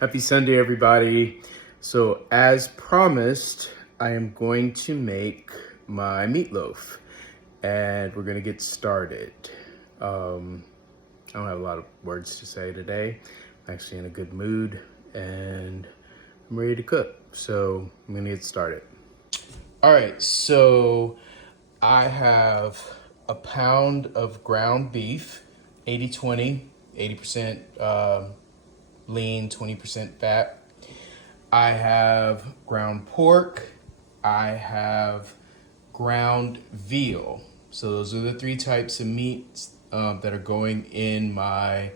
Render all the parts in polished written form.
Happy Sunday, everybody. So as promised, I am going to make my meatloaf and we're gonna get started. I don't have a lot of words to say today. I'm actually in a good mood and I'm ready to cook. So I'm gonna get started. All right, so I have a pound of ground beef, 80-20, 80% lean, 20% fat. I have ground pork. I have ground veal. So those are the three types of meats that are going in my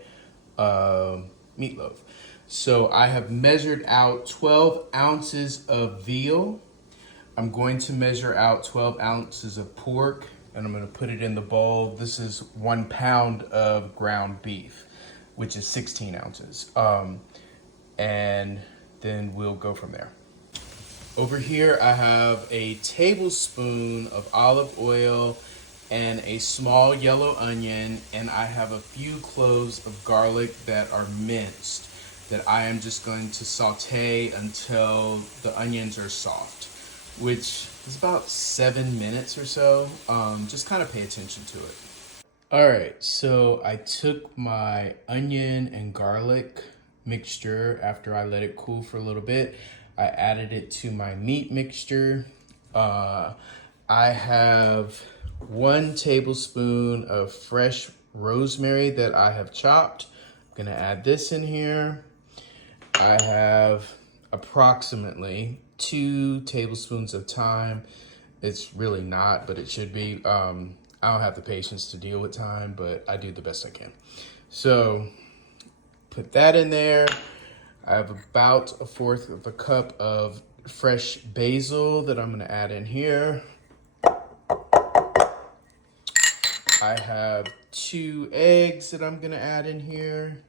meatloaf. So I have measured out 12 ounces of veal. I'm going to measure out 12 ounces of pork and I'm going to put it in the bowl. This is 1 pound of ground beef, which is 16 ounces. And then we'll go from there. Over here, I have a tablespoon of olive oil and a small yellow onion, and I have a few cloves of garlic that are minced that I am just going to saute until the onions are soft, which is about 7 minutes or so. Just kind of pay attention to it. All right, so I took my onion and garlic mixture after I let it cool for a little bit. I added it to my meat mixture. I have 1 tablespoon of fresh rosemary that I have chopped. I'm gonna add this in here. I have approximately 2 tablespoons of thyme. It's really not, but it should be. I don't have the patience to deal with thyme, but I do the best I can. So put that in there. I have about 1/4 of a cup of fresh basil that I'm gonna add in here. I have 2 eggs that I'm gonna add in here.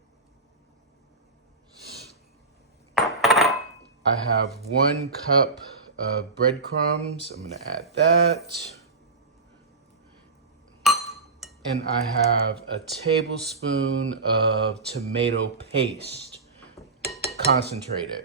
I have 1 cup of breadcrumbs. I'm gonna add that. And I have a tablespoon of tomato paste, concentrated.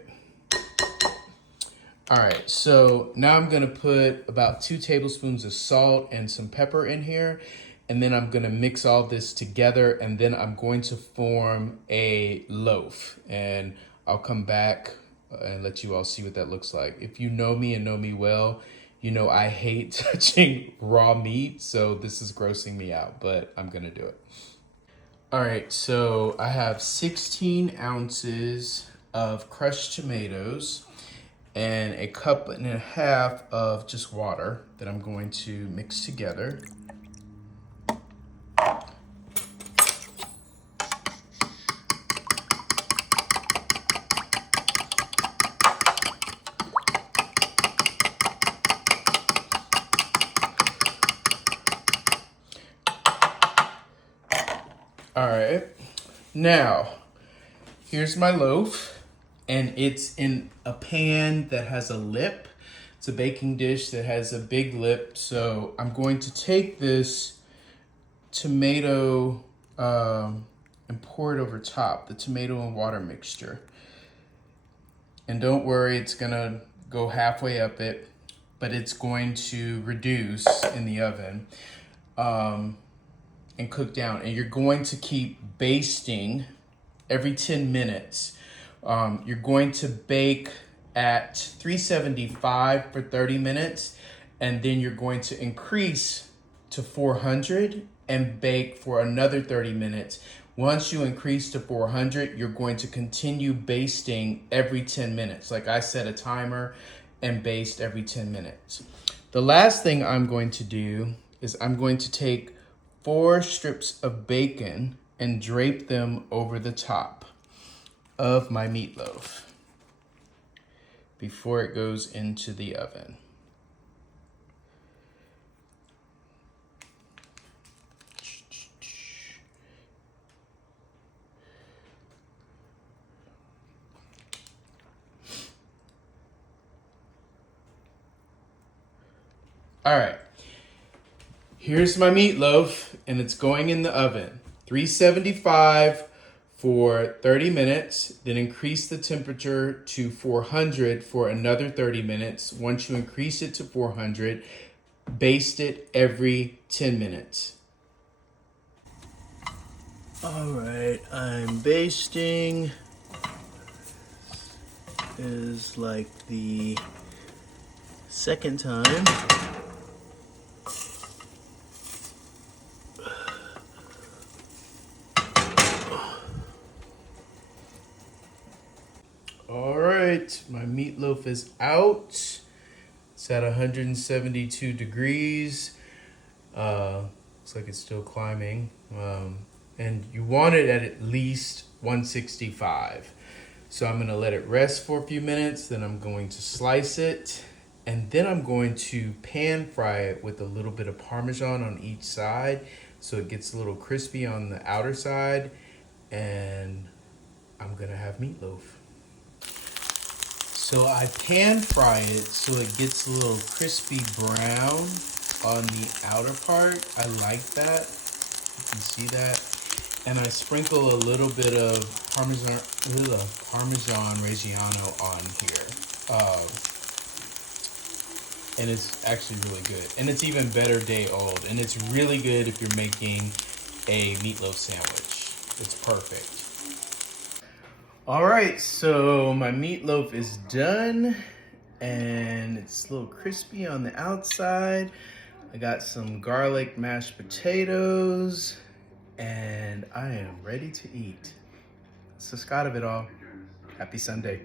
All right, so now I'm gonna put about 2 tablespoons of salt and some pepper in here. And then I'm gonna mix all this together and then I'm going to form a loaf. And I'll come back and let you all see what that looks like. If you know me and know me well, you know I hate touching raw meat, so this is grossing me out, but I'm gonna do it. All right, so I have 16 ounces of crushed tomatoes and a 1.5 cups of just water that I'm going to mix together. All right, now here's my loaf and it's in a pan that has a lip. It's a baking dish that has a big lip. So I'm going to take this tomato and pour it over top, the tomato and water mixture. And don't worry, it's gonna go halfway up it, but it's going to reduce in the oven. And cook down, and you're going to keep basting every 10 minutes. You're going to bake at 375 for 30 minutes, and then you're going to increase to 400 and bake for another 30 minutes. Once you increase to 400, you're going to continue basting every 10 minutes. Like I set a timer and baste every 10 minutes. The last thing I'm going to do is I'm going to take 4 strips of bacon and drape them over the top of my meatloaf before it goes into the oven. All right. Here's my meatloaf, and it's going in the oven. 375 for 30 minutes, then increase the temperature to 400 for another 30 minutes. Once you increase it to 400, baste it every 10 minutes. All right, I'm basting. Is like the second time. All right, my meatloaf is out. It's at 172 degrees. Looks like it's still climbing. And you want it at least 165. So I'm gonna let it rest for a few minutes, then I'm going to slice it, and then I'm going to pan fry it with a little bit of Parmesan on each side so it gets a little crispy on the outer side, and I'm gonna have meatloaf. So I pan fry it so it gets a little crispy brown on the outer part. I like that. You can see that. And I sprinkle a little bit of Parmesan Reggiano on here. And it's actually really good. And it's even better day old. And it's really good if you're making a meatloaf sandwich. It's perfect. All right, so my meatloaf is done. And it's a little crispy on the outside. I got some garlic mashed potatoes. And I am ready to eat. That's the Scott of it all. Happy Sunday.